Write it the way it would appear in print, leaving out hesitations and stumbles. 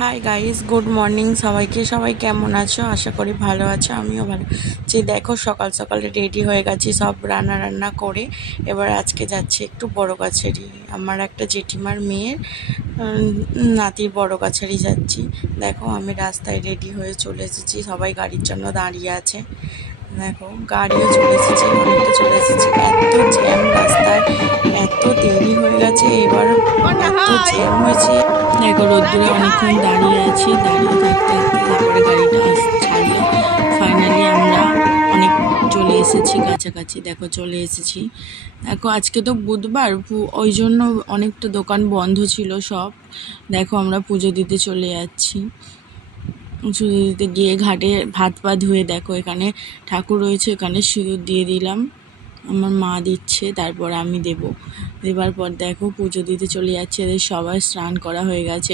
Hi guys, good morning সবাইকে। সবাই কেমন আছো? আশা করি ভালো আছো, আমিও ভালো আছি। দেখো সকাল সকালে রেডি হয়ে গেছি সব রান্না করে। এবার আজকে যাচ্ছি একটু বড় গাছেরই, আমার একটা জেঠিমার মেয়ের নাতির বড় গাছেরই যাচ্ছি। দেখো আমি রাস্তায় রেডি হয়ে চলে এসেছি, সবাই গাড়ির জন্য দাঁড়িয়ে আছে। দেখো গাড়িও চলে এসেছে, অনেকটা চলে এসেছি। এত জ্যাম রাস্তায়, এত দেরি হয়ে গেছে, এবার এত জ্যাম হয়েছে। দেখো রোদ্দুরে অনেকক্ষণ দাঁড়িয়ে আছি, দাঁড়িয়ে থাকতে থাকতে তারপরে গাড়িটা ছাড়লো। ফাইনালি আমরা অনেক চলে এসেছি কাছাকাছি। দেখো চলে এসেছি। দেখো আজকে তো বুধবার, ওই জন্য অনেকটা দোকান বন্ধ ছিল সব। দেখো আমরা পুজো দিতে চলে যাচ্ছি। পুজো দিতে গিয়ে ঘাটে ভাত পা ধুয়ে দেখো এখানে ঠাকুর রয়েছে, এখানে সিঁদুর দিয়ে দিলাম। আমার মা দিচ্ছে, তারপর আমি দেবো। দেবার পর দেখো পুজো দিতে চলে যাচ্ছে। এদের সবাই স্নান করা হয়ে গেছে।